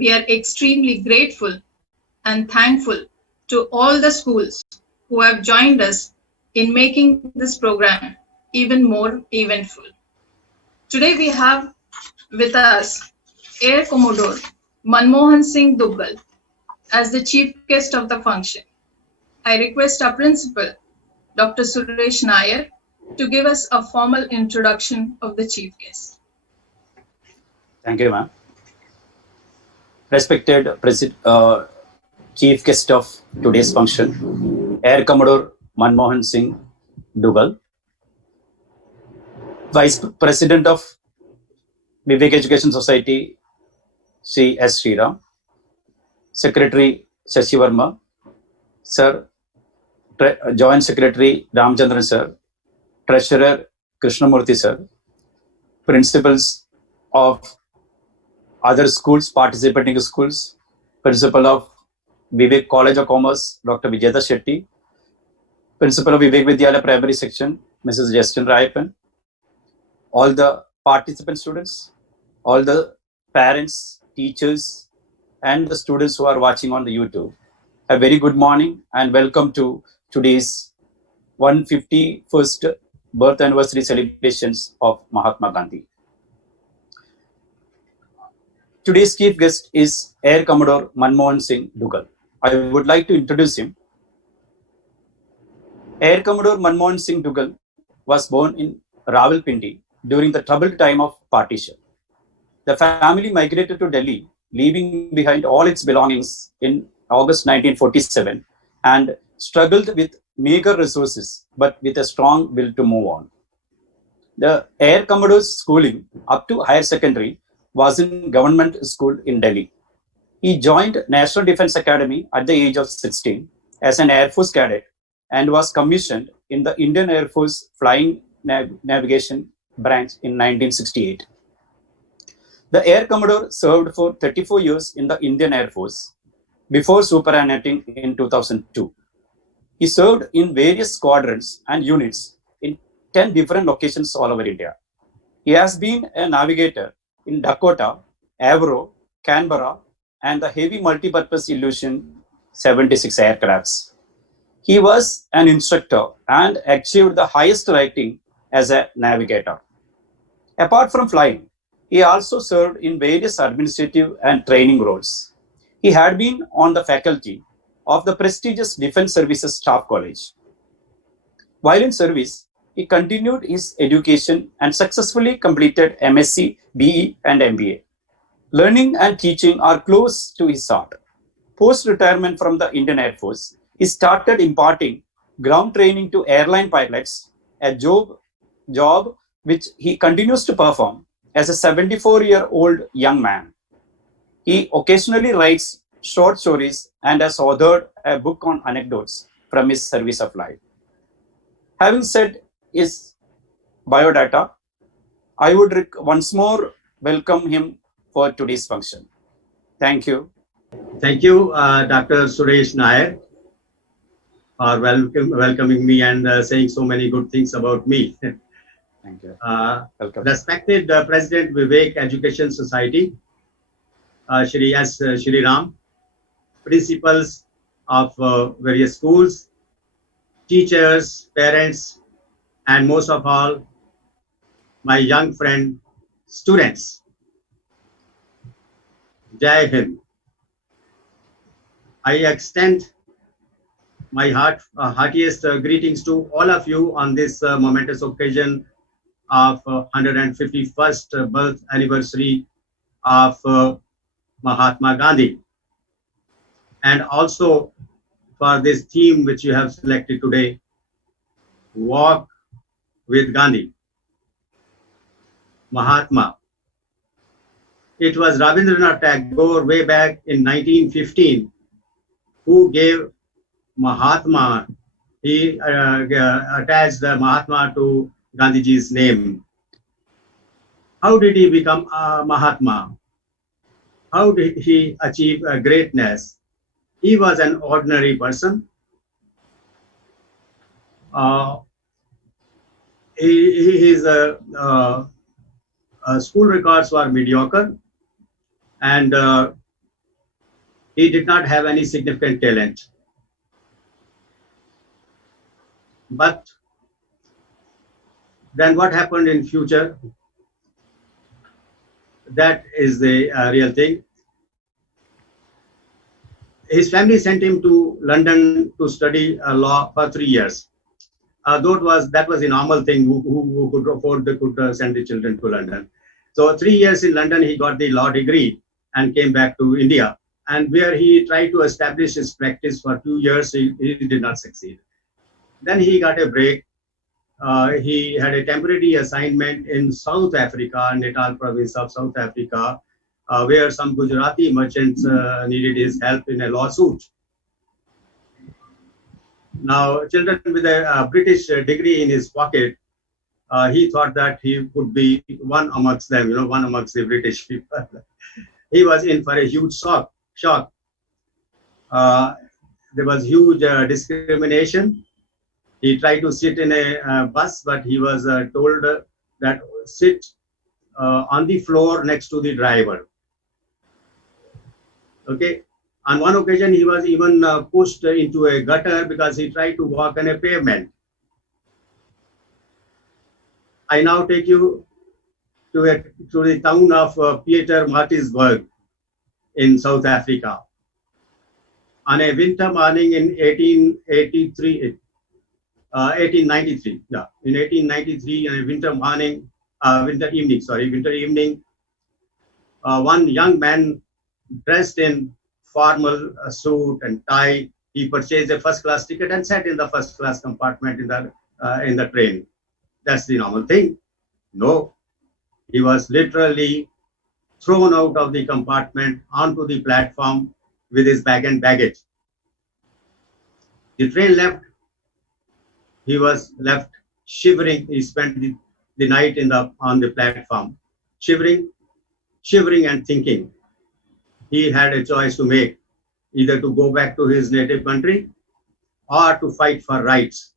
we are extremely grateful and thankful to all the schools who have joined us in making this program even more eventful. Today we have with us Air Commodore Manmohan Singh Duggal as the chief guest of the function. I request our principal, Dr. Suresh Nair, to give us a formal introduction of the chief guest. Thank you, ma'am. Respected chief guest of today's function, Air Commodore Manmohan Singh Duggal, Vice President of Vivek Education Society, Sri S. Sriram, Secretary Shashi Verma, Sir, Joint Secretary Ramchandran Sir, Treasurer Krishnamurthy Sir, Principals of other schools, participating schools, Principal of Vivek College of Commerce, Dr. Vijayda Shetty, Principal of Vivek Vidyalaya Primary Section, Mrs. Justin Rayapan, all the participant students, all the parents, teachers, and the students who are watching on the YouTube. A very good morning and welcome to today's 151st birth anniversary celebrations of Mahatma Gandhi. Today's chief guest is Air Commodore Manmohan Singh Duggal. I would like to introduce him. Air Commodore Manmohan Singh Duggal was born in Rawalpindi during the troubled time of partition. The family migrated to Delhi, leaving behind all its belongings in August 1947 and struggled with meager resources but with a strong will to move on. The Air Commodore's schooling up to higher secondary was in government school in Delhi. He joined National Defence Academy at the age of 16 as an Air Force cadet and was commissioned in the Indian Air Force Flying Navigation branch in 1968. The Air Commodore served for 34 years in the Indian Air Force before superannuating in 2002. He served in various squadrons and units in 10 different locations all over India. He has been a navigator in Dakota, Avro, Canberra, and the heavy multi-purpose Illusion 76 aircrafts. He was an instructor and achieved the highest rating as a navigator. Apart from flying, he also served in various administrative and training roles. He had been on the faculty of the prestigious Defence Services Staff College. While in service, he continued his education and successfully completed MSc, BE, and MBA. Learning and teaching are close to his heart. Post-retirement from the Indian Air Force, he started imparting ground training to airline pilots, a job which he continues to perform as a 74-year-old young man. He occasionally writes short stories and has authored a book on anecdotes from his service of life. Having said his biodata, I would once more welcome him for today's function. Thank you. Thank you, Dr. Suresh Nair, for welcoming me and saying so many good things about me. Thank you. Welcome. Respected President Vivek Education Society, Shri S. Sriram, principals of various schools, teachers, parents, and most of all, my young friend, students. Jai Hind. I extend my heartiest greetings to all of you on this momentous occasion of 151st birth anniversary of Mahatma Gandhi, and also for this theme which you have selected today, Walk with Gandhi. Mahatma. It was Rabindranath Tagore way back in 1915 who gave Mahatma, he attached the Mahatma to Gandhiji's name. How did he become Mahatma? How did he achieve greatness? He was an ordinary person. His school records were mediocre, and He did not have any significant talent. But then what happened in future? That is the real thing. His family sent him to London to study law for 3 years. That was a normal thing. Who could afford could send the children to London. So 3 years in London, he got the law degree and came back to India. And where he tried to establish his practice for 2 years, he did not succeed. Then he got a break. He had a temporary assignment in South Africa, Natal province of South Africa, where some Gujarati merchants needed his help in a lawsuit. Now, children with a British degree in his pocket, he thought that he could be one amongst them, one amongst the British people. He was in for a huge shock. There was huge discrimination. He tried to sit in a bus, but he was told that sit on the floor next to the driver. Okay. On one occasion, he was even pushed into a gutter because he tried to walk on a pavement. I now take you to the town of Pietermaritzburg in South Africa. On a winter morning in 1893, yeah, in 1893, on a winter evening, one young man dressed in formal suit and tie, he purchased a first-class ticket and sat in the first-class compartment in the train. That's the normal thing. No, he was literally thrown out of the compartment onto the platform with his bag and baggage. The train left. He was left shivering. He spent the night on the platform, shivering and thinking. He had a choice to make, either to go back to his native country or to fight for rights.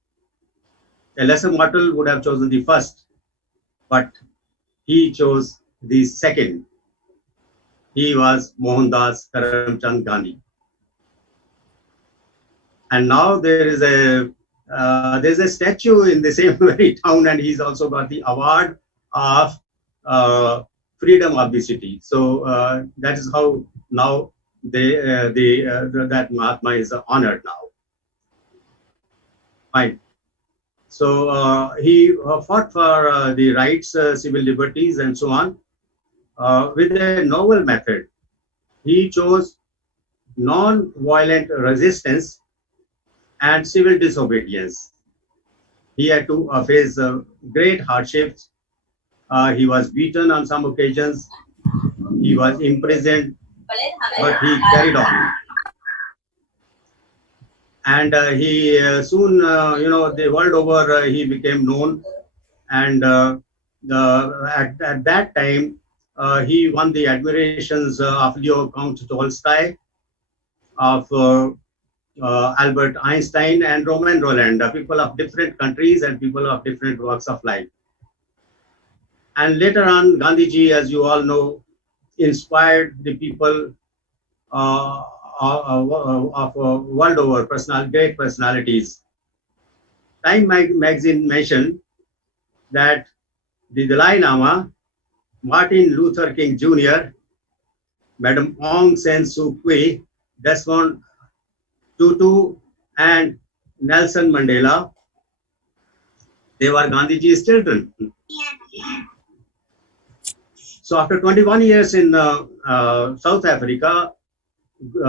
A lesser mortal would have chosen the first, but he chose the second. He was Mohandas Karamchand Gandhi. And now there's a statue in the same very town, and he's also got the award of freedom of the city. So that is how now that Mahatma is honored now. Fine. So he fought for the rights, civil liberties, and so on with a novel method. He chose non-violent resistance and civil disobedience. He had to face great hardships. He was beaten on some occasions. He was imprisoned, but he carried on. And he soon, the world over, he became known. And at that time, he won the admirations of Leo Count Tolstoy, of Albert Einstein, and Roman Roland, people of different countries and people of different walks of life. And later on, Gandhiji, as you all know, inspired the people of world over, great personalities. Time magazine mentioned that the Dalai Lama, Martin Luther King Jr., Madam Aung San Suu Kyi, Desmond Tutu, and Nelson Mandela, they were Gandhiji's children. So after 21 years in South Africa,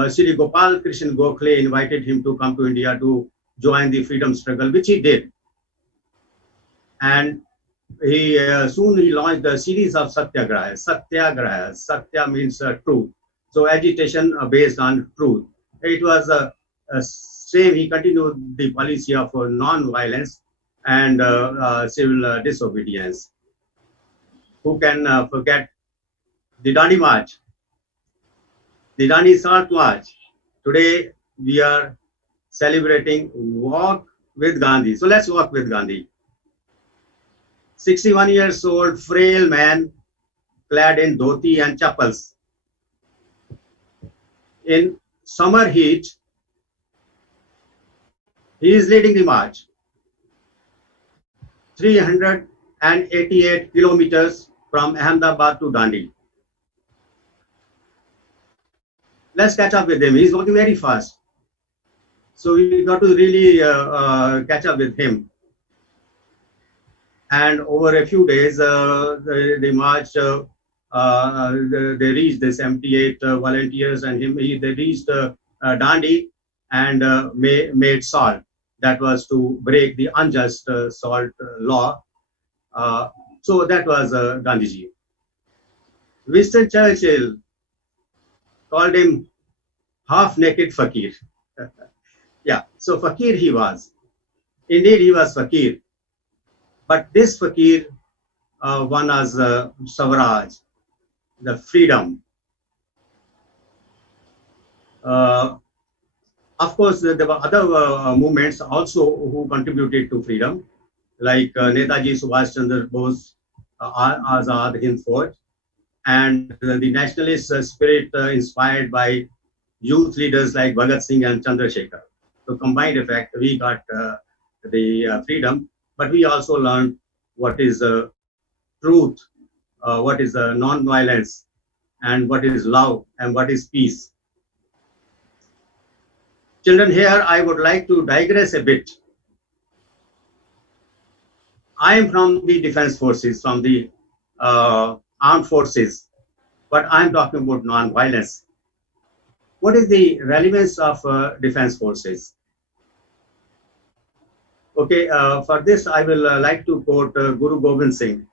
Sri Gopal Krishna Gokhale invited him to come to India to join the freedom struggle, which he did. And he soon launched a series of satyagrahas. Satya means truth. So agitation based on truth. It was same. He continued the policy of non-violence and civil disobedience. Who can forget the Dandi March, the Dandi Salt March? Today we are celebrating Walk with Gandhi. So let's walk with Gandhi. 61 years old, frail man, clad in dhoti and chappals. In summer heat, he is leading the march. 388 kilometers from Ahmedabad to Dandi. Let's catch up with him. He's walking very fast. So we got to really catch up with him. And over a few days, the march, they reached the 78 volunteers and they reached Dandi and made salt. That was to break the unjust salt law. So that was Gandhiji. Winston Churchill called him half-naked fakir. Yeah, so fakir he was. Indeed, he was fakir. But this fakir won us Swaraj, the freedom. Of course, there were other movements also who contributed to freedom, like Netaji Subhash Chandra Bose, Azad Hind Fauj, and the nationalist spirit inspired by youth leaders like Bhagat Singh and Chandrasekhar. So combined effect, we got the freedom, but we also learned what is truth, what is non-violence, and what is love, and what is peace. Children, here I would like to digress a bit. I am from the defense forces, from the armed forces, but I'm talking about non-violence. What is the relevance of defense forces? Okay, for this I will like to quote Guru Gobind Singh.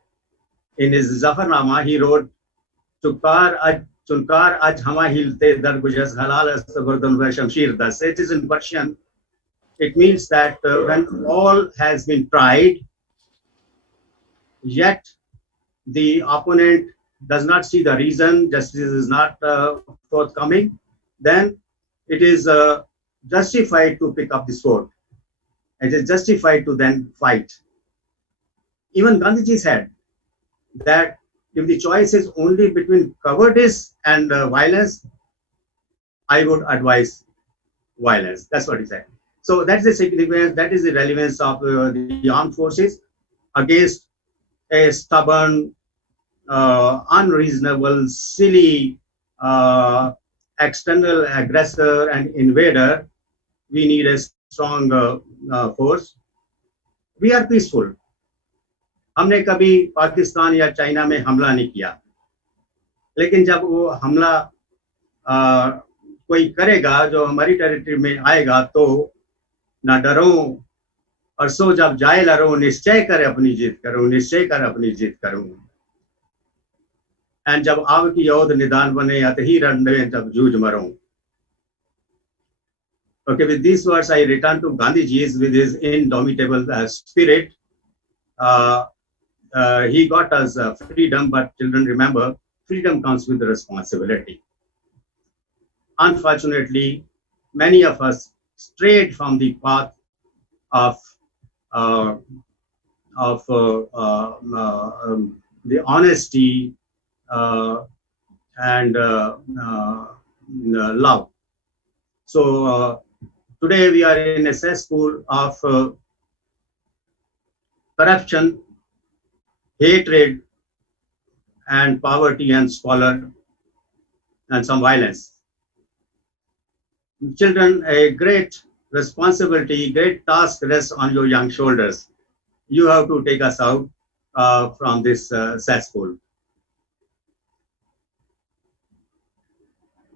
In his Zafarnama, he wrote, Chunkar aj hama hilte dar gujas halal astagurdam va shamshir das. It is in Persian. It means that when all has been tried, yet the opponent does not see the reason, justice is not forthcoming, then it is justified to pick up the sword. It is justified to then fight. Even Gandhiji said that if the choice is only between cowardice and violence, I would advise violence. That's what he said. So that's the significance, that is the relevance of the armed forces against a stubborn, unreasonable, silly external aggressor and invader. We need a strong force. We are peaceful. हमने कभी पाकिस्तान या China में हमला नहीं किया, लेकिन जब वो हमला कोई करेगा जो हमारी टेरिटरी में आएगा, तो ना डरो और सो जब जाए लड़ो, निश्चय कर अपनी जीत करूं, निश्चय कर अपनी जीत करूं. एंड जब आव की योद निदान बने, अत ही रण में जब जूझ मरो. Okay, with these words, I return to Gandhiji's with his indomitable spirit. He got us freedom, but children, remember, freedom comes with responsibility. Unfortunately, many of us strayed from the path of the honesty and love. So today we are in a cesspool of corruption, hatred, and poverty and squalor, and some violence. Children, a great responsibility, great task rests on your young shoulders. You have to take us out from this cesspool.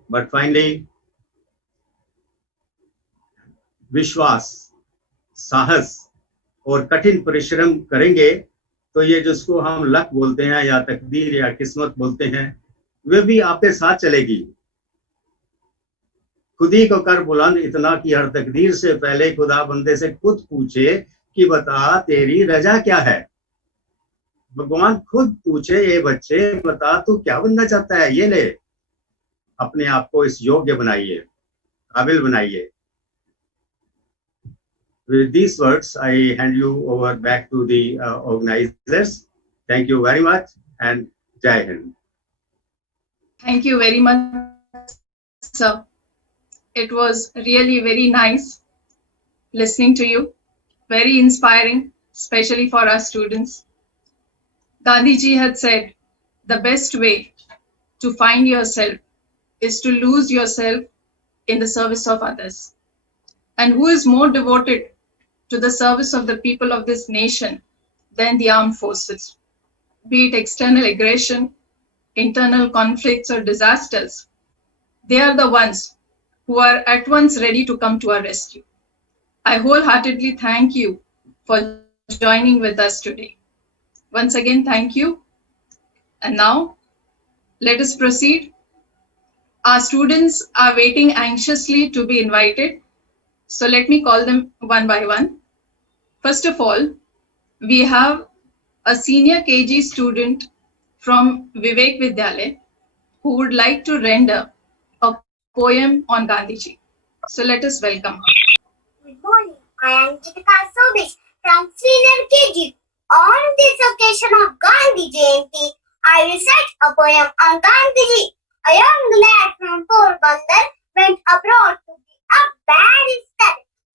But finally, विश्वास, साहस और कठिन परिश्रम करेंगे तो ये जिसको हम लक बोलते हैं या तकदीर या किस्मत बोलते हैं, वे भी आपके साथ चलेगी. खुदी को कर बुलंद इतना कि हर तकदीर से पहले खुदा बंदे से खुद पूछे कि बता तेरी रजा क्या है. भगवान खुद पूछे, ये बच्चे बता तू क्या बनना चाहता है, ये ले, अपने आप को इस योग्य बनाइए, काबिल बनाइए. With these words, I hand you over back to the organizers. Thank you very much, and Jai Hind. Thank you very much, sir. It was really very nice listening to you, very inspiring, especially for our students. Gandhiji had said, the best way to find yourself is to lose yourself in the service of others. And who is more devoted to the service of the people of this nation than the armed forces? Be it external aggression, internal conflicts, or disasters, they are the ones who are at once ready to come to our rescue. I wholeheartedly thank you for joining with us today. Once again, thank you. And now, let us proceed. Our students are waiting anxiously to be invited. So let me call them one by one. First of all, we have a senior KG student from Vivek Vidyalaya who would like to render a poem on Gandhiji. So let us welcome. Good morning. I am Jitika Sobish from Senior KG. On this occasion of Gandhi Jayanti, I recite a poem on Gandhiji. A young lad from Porbandar went abroad to be a barrister.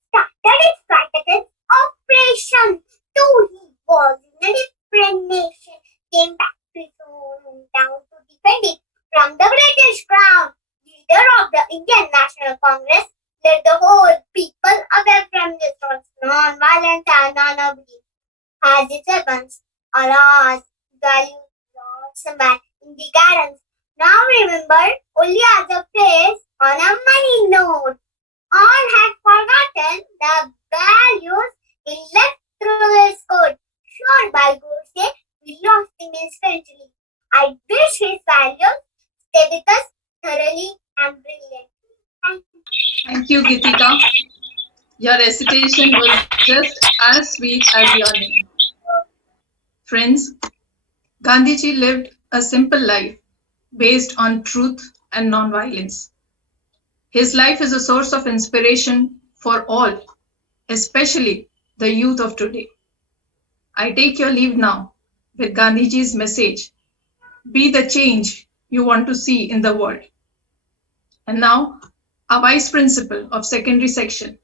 Started his practical operation. Though he was in a different nation, came back to his own hometown to defend it from the British crown. Leader of the Indian National Congress, led the whole people away from this was non-violent and non-obedient. As its weapons, alas, values lost somewhere in the gardens. Now remembered only as a place on a money note. All had forgotten the values he left through his code. Shown by Godse, we lost him instantly. I wish his values stay with us thoroughly and brilliantly. Thank you, Gitika. Your recitation was just as sweet as your name. Friends, Gandhiji lived a simple life based on truth and non-violence. His life is a source of inspiration for all, especially the youth of today. I take your leave now with Gandhiji's message, be the change you want to see in the world. And now, our Vice Principal of Secondary Section,